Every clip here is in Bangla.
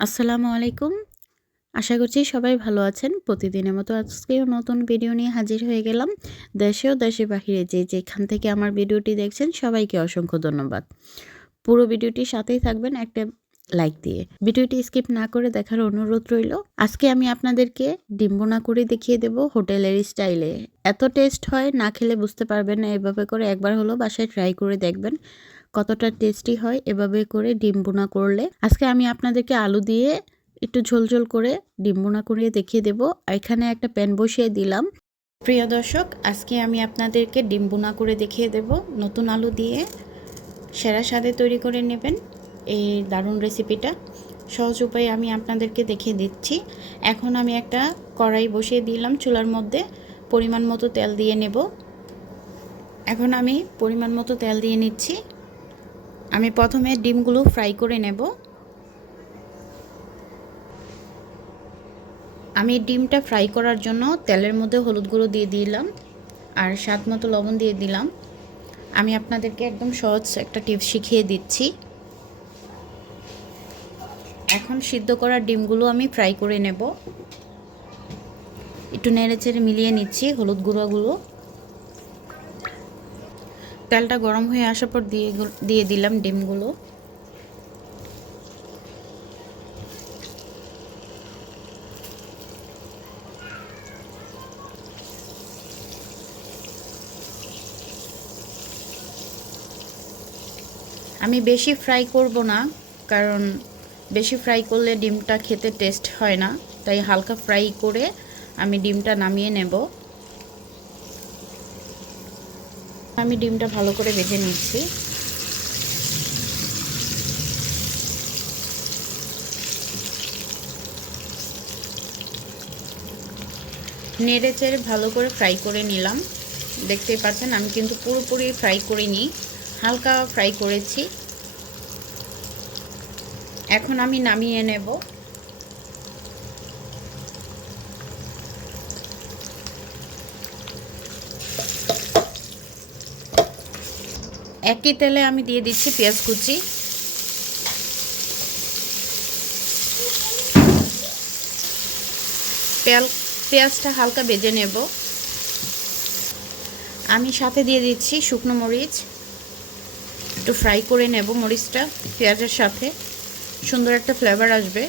আসসালামু আলাইকুম। আশা করছি সবাই ভালো আছেন। প্রতিদিনের মতো আজকেও নতুন ভিডিও নিয়ে হাজির হয়ে গেলাম। দেশে ও দেশের বাহিরে যেখান থেকে আমার ভিডিওটি দেখছেন সবাইকে অসংখ্য ধন্যবাদ। পুরো ভিডিওটির সাথেই থাকবেন একটা লাইক দিয়ে। ভিডিওটি স্কিপ না করে দেখার অনুরোধ রইল। আজকে আমি আপনাদেরকে ডিম ভুনা করে দেখিয়ে দেব হোটেলের স্টাইলে। এত টেস্ট হয়, না খেলে বুঝতে পারবেন না। এভাবে করে একবার হলো বাসায় ট্রাই করে দেখবেন কতটা টেস্টি হয় এভাবে করে ডিম ভুনা করলে। আজকে আমি আপনাদেরকে আলু দিয়ে একটু ঝোল করে ডিম ভুনা করে দেখিয়ে দেব। এখানে একটা প্যান বসিয়ে দিলাম। প্রিয় দর্শক, আজকে আমি আপনাদেরকে ডিম ভুনা করে দেখিয়ে দেব নতুন আলু দিয়ে। সেরা স্বাদে তৈরি করে নেবেন এই দারুণ রেসিপিটা। সহজ উপায়ে আমি আপনাদেরকে দেখিয়ে দিচ্ছি। এখন আমি একটা কড়াই বসিয়ে দিলাম চুলার মধ্যে। পরিমাণ মতো তেল দিয়ে নেব। এখন আমি পরিমাণ মতো তেল দিয়ে নিচ্ছি। আমি প্রথমে ডিমগুলো ফ্রাই করে নেব। আমি ডিমটা ফ্রাই করার জন্য তেলের মধ্যে হলুদ গুঁড়ো দিয়ে দিলাম আর স্বাদ মতো লবণ দিয়ে দিলাম। আমি আপনাদেরকে একদম সহজ একটা টিপস শিখিয়ে দিচ্ছি। এখন সিদ্ধ করা ডিমগুলো আমি ফ্রাই করে নেব। একটু নেড়েচেড়ে মিলিয়ে নিচ্ছি হলুদ গুঁড়োগুলো। তেলটা গরম হয়ে আসার পর দিয়ে দিলাম ডিমগুলো। আমি বেশি ফ্রাই করব না, কারণ বেশি ফ্রাই করলে ডিমটা খেতে টেস্ট হয় না। তাই হালকা ফ্রাই করে আমি ডিমটা নামিয়ে নেব। আমি ডিমটা ভালো করে ভেজে নিচ্ছি। নেড়েচেড়ে ভালো করে ফ্রাই করে নিলাম। দেখতেই পাচ্ছেন আমি কিন্তু পুরোপুরি ফ্রাই করিনি, হালকা ফ্রাই করেছি। এখন আমি নামিয়ে নেব। একই তেলে আমি দিয়ে দিচ্ছি পেঁয়াজ কুচি। পেঁয়াজটা হালকা ভেজে নেব। আমি সাথে দিয়ে দিচ্ছি শুকনো মরিচ। একটু ফ্রাই করে নেব মরিচটা পেঁয়াজের সাথে, সুন্দর একটা ফ্লেভার আসবে।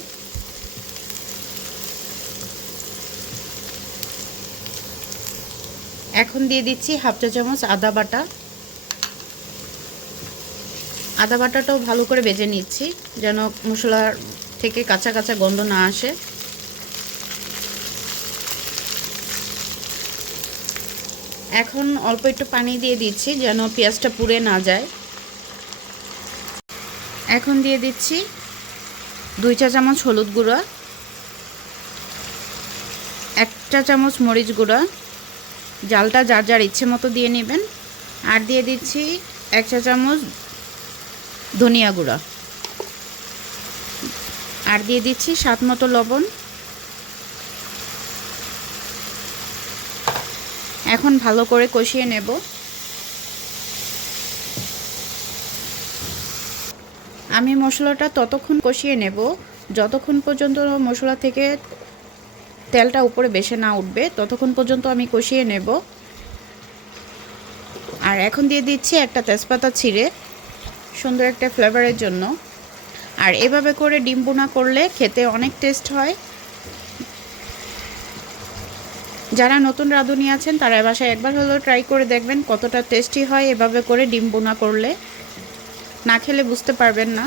এখন দিয়ে দিচ্ছি হাফ চা চামচ আদা বাটা। আদা বাটাটাও ভালো করে ভেজে নিচ্ছি যেন মশলার থেকে কাঁচা কাঁচা গন্ধ না আসে। এখন অল্প একটু পানি দিয়ে দিচ্ছি যেন পেঁয়াজটা পুড়ে না যায়। এখন দিয়ে দিচ্ছি 2 চা চামচ হলুদ গুঁড়া, 1 চা চামচ মরিচ গুঁড়া। জালটা যার যার ইচ্ছে মতো দিয়ে নেবেন। আর দিয়ে দিচ্ছি 1 চা চামচ ধনিয়া গুঁড়া। আর দিয়ে দিচ্ছি স্বাদ মতো লবণ। এখন ভালো করে কষিয়ে নেব। আমি মশলাটা ততক্ষণ কষিয়ে নেব যতক্ষণ পর্যন্ত মশলা থেকে তেলটা উপরে ভেসে না উঠবে, ততক্ষণ পর্যন্ত আমি কষিয়ে নেব। আর এখন দিয়ে দিচ্ছি একটা তেজপাতা ছিঁড়ে, সুন্দর একটা ফ্লেভারের জন্য। আর এভাবে করে ডিম ভুনা করলে খেতে অনেক টেস্ট হয়। যারা নতুন রাঁধুনি আছেন তারা বাসায় একবার হলেও ট্রাই করে দেখবেন কতটা টেস্টি হয় এভাবে করে ডিম ভুনা করলে। না খেলে বুঝতে পারবেন না,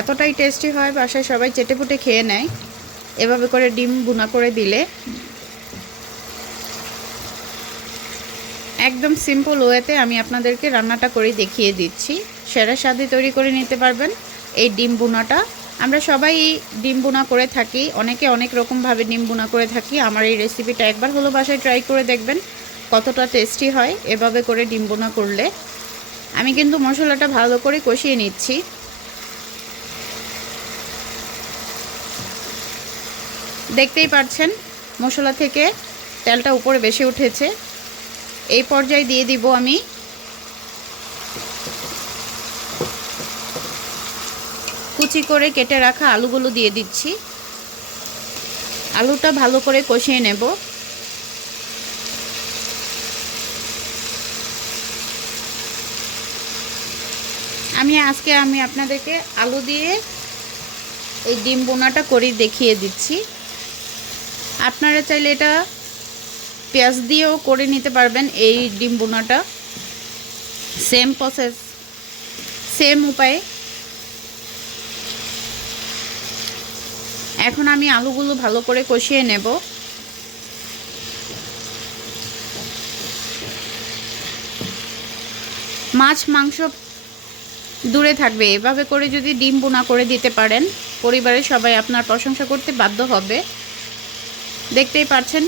এতটাই টেস্টি হয়, বাসায় সবাই চেটেপুটে খেয়ে নেয় এভাবে করে ডিম ভুনা করে দিলে। একদম সিম্পল ওয়েতে আমি আপনাদেরকে রান্নাটা করে দেখিয়ে দিচ্ছি। সেরা স্বাদে তৈরি করে নিতে পারবেন এই ডিম ভুনাটা। আমরা সবাই ডিম ভুনা করে থাকি, অনেকে অনেক রকমভাবে ডিম ভুনা করে থাকি। আমার এই রেসিপিটা একবার হলো বাসায় ট্রাই করে দেখবেন কতটা টেস্টি হয় এভাবে করে ডিম ভুনা করলে। আমি কিন্তু মশলাটা ভালো করে কষিয়ে নিচ্ছি। দেখতেই পাচ্ছেন মশলা থেকে তেলটা উপরে বেশি উঠেছে। এই পর্যায়ে দিয়ে দিব আমি কুচি করে কেটে রাখা আলুগুলো দিয়ে দিচ্ছি। আলুটা ভালো করে কষিয়ে নেব। আমি আপনাদেরকে আলু দিয়ে এই ডিম বোনাটা করে দেখিয়ে দিচ্ছি। আপনারা চাইলে এটা পেঁয়াজ দিয়েও করে নিতে পারবেন। এই ডিম বোনাটা সেম প্রসেস, সেম উপায়ে। এখন আমি আলুগুলো ভালো করে কষিয়ে নেব। মাছ মাংস দূরে থাকবে, এভাবে করে যদি ডিম বোনা করে দিতে পারেন পরিবারের সবাই আপনার প্রশংসা করতে বাধ্য হবে। দেখতেই পাচ্ছেন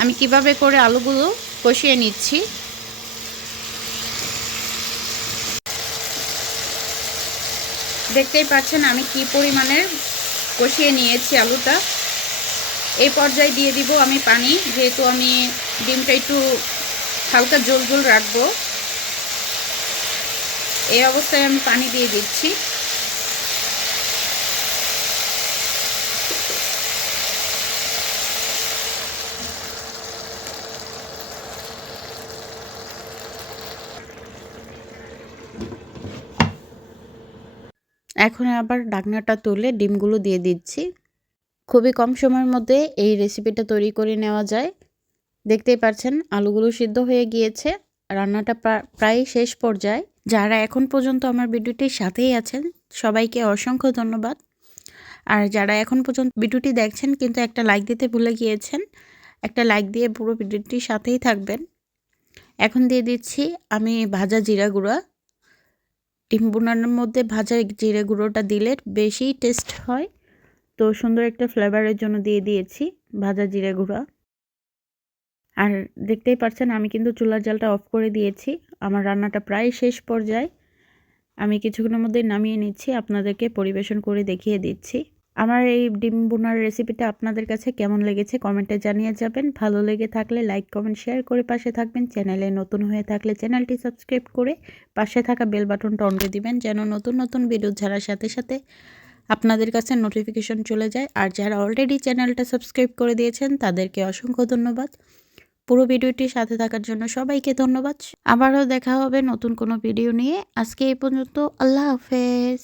আমি কিভাবে করে আলুগুলো কষিয়ে নিচ্ছি। দেখতেই পাচ্ছেন আমি কি পরিমাণের কষিয়ে নিয়েছি আলুটা। এই পর্যায়ে দিয়ে দিব আমি পানি, যেহেতু আমি ডিমটা একটু হালকা ঝোল ঝোল রাখবো। এই অবস্থায় আমি পানি দিয়ে দিচ্ছি। এখন আবার ঢাকনাটা তুলে ডিমগুলো দিয়ে দিচ্ছি। খুবই কম সময়ের মধ্যে এই রেসিপিটা তৈরি করে নেওয়া যায়। দেখতেই পাচ্ছেন আলুগুলো সিদ্ধ হয়ে গিয়েছে, রান্নাটা প্রায় শেষ পর্যায়ে। যারা এখন পর্যন্ত আমার ভিডিওটির সাথেই আছেন সবাইকে অসংখ্য ধন্যবাদ। আর যারা এখন পর্যন্ত ভিডিওটি দেখছেন কিন্তু একটা লাইক দিতে ভুলে গিয়েছেন, একটা লাইক দিয়ে পুরো ভিডিওটির সাথেই থাকবেন। এখন দিয়ে দিচ্ছি আমি ভাজা জিরা গুঁড়া। ডিম বোনানোর মধ্যে ভাজা জিরে গুঁড়োটা দিলে বেশি টেস্ট হয়, তো সুন্দর একটা ফ্লেভারের জন্য দিয়ে দিয়েছি ভাজা জিরে গুঁড়া। আর দেখতেই পাচ্ছেন আমি কিন্তু চুলার জালটা অফ করে দিয়েছি। আমার রান্নাটা প্রায় শেষ পর্যায়ে। আমি কিছুক্ষণের মধ্যেই নামিয়ে নিচ্ছি, আপনাদেরকে পরিবেশন করে দেখিয়ে দিচ্ছি। আমার এই ডিম বোনার রেসিপিটা আপনাদের কাছে কেমন লেগেছে কমেন্টে জানিয়ে যাবেন। ভালো লেগে থাকলে লাইক কমেন্ট শেয়ার করে পাশে থাকবেন। চ্যানেলে নতুন হয়ে থাকলে চ্যানেলটি সাবস্ক্রাইব করে পাশে থাকা বেল বাটনটা অন করে দিবেন, যেন নতুন নতুন ভিডিও ছাড়ার সাথে সাথে আপনাদের কাছে নোটিফিকেশন চলে যায়। আর যারা অলরেডি চ্যানেলটা সাবস্ক্রাইব করে দিয়েছেন তাদেরকে অসংখ্য ধন্যবাদ। পুরো ভিডিওটির সাথে থাকার জন্য সবাইকে ধন্যবাদ। আবারও দেখা হবে নতুন কোনো ভিডিও নিয়ে। আজকে এই পর্যন্ত, আল্লাহ হাফেজ।